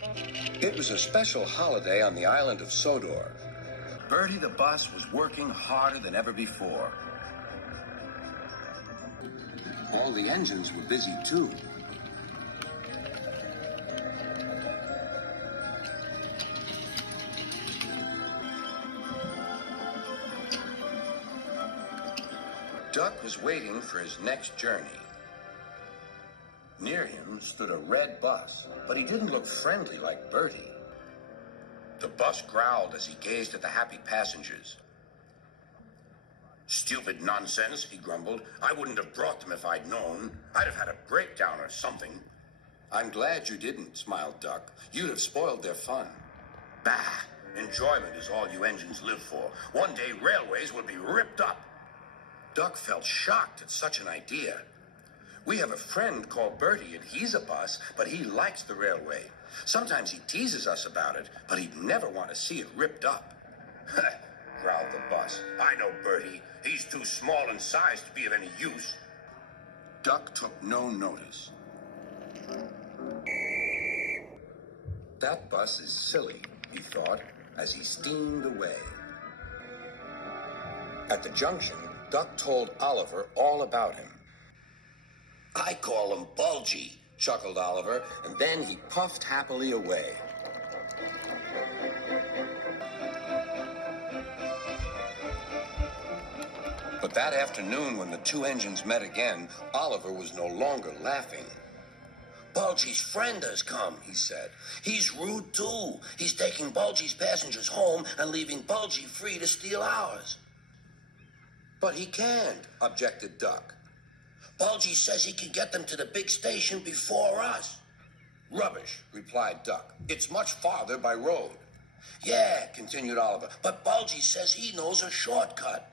It was a special holiday on the island of Sodor. Bertie the bus was working harder than ever before. All the engines were busy too. Duck was waiting for his next journey. Near him stood a red bus, but he didn't look friendly like Bertie. The bus growled as he gazed at the happy passengers. "Stupid nonsense," he grumbled. "I wouldn't have brought them if I'd known. I'd have had a breakdown or something." "I'm glad you didn't," smiled Duck. "You'd have spoiled their fun." "Bah! Enjoyment is all you engines live for. One day railways will be ripped up." Duck felt shocked at such an idea. "We have a friend called Bertie, and he's a bus, but he likes the railway. Sometimes he teases us about it, but he'd never want to see it ripped up." Growled the bus. "I know Bertie. He's too small in size to be of any use." Duck took no notice. "That bus is silly," he thought, as he steamed away. At the junction, Duck told Oliver all about him. "I call him Bulgy," chuckled Oliver, and then he puffed happily away. But that afternoon, when the two engines met again, Oliver was no longer laughing. "Bulgy's friend has come," he said. "He's rude, too. He's taking Bulgy's passengers home and leaving Bulgy free to steal ours." "But he can't," objected Duck. "Bulgy says he can get them to the big station before us." "Rubbish," replied Duck. "It's much farther by road." "Yeah," continued Oliver, "but Bulgy says he knows a shortcut."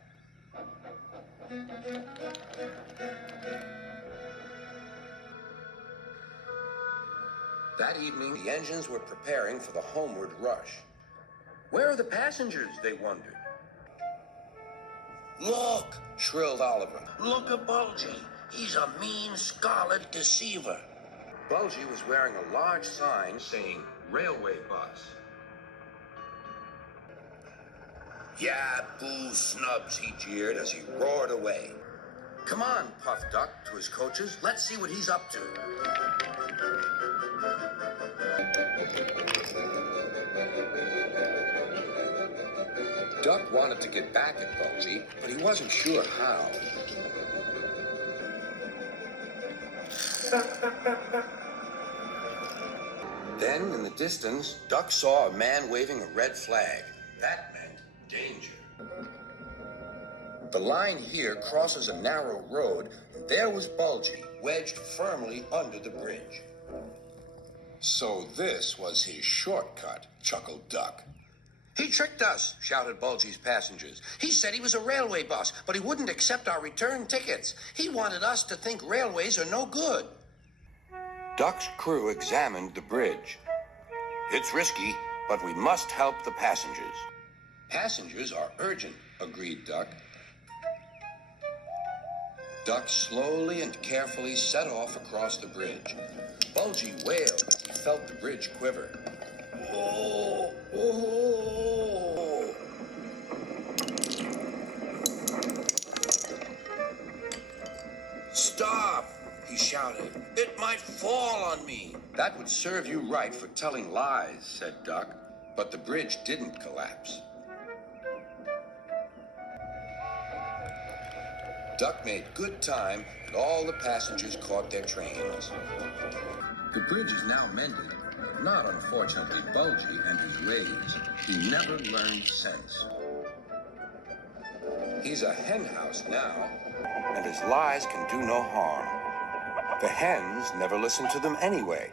That evening, the engines were preparing for the homeward rush. "Where are the passengers?" they wondered. "Look!" shrilled Oliver. "Look at Bulgy. He's a mean, scarlet deceiver." Bulgy was wearing a large sign saying "Railway Bus." "Yeah, boo snubs," he jeered as he roared away. "Come on," puffed Duck to his coaches. "Let's see what he's up to." Duck wanted to get back at Bulgy, but he wasn't sure how. Then, in the distance, Duck saw a man waving a red flag. That meant danger. The line here crosses a narrow road, and there was Bulgy, wedged firmly under the bridge. "So this was his shortcut," chuckled Duck. "He tricked us," shouted Bulgy's passengers. "He said he was a railway bus, but he wouldn't accept our return tickets. He wanted us to think railways are no good." Duck's crew examined the bridge. "It's risky, but we must help the passengers." "Passengers are urgent," agreed Duck. Duck slowly and carefully set off across the bridge. Bulgy wailed as he felt the bridge quiver. "Oh, oh." "Stop!" he shouted. "It might fall on me." "That would serve you right for telling lies," said Duck. But the bridge didn't collapse. Duck made good time, and all the passengers caught their trains. The bridge is now mended, but not, unfortunately, Bulgy and his ways. He never learned sense. He's a hen house now, and his lies can do no harm. The hens never listen to them anyway.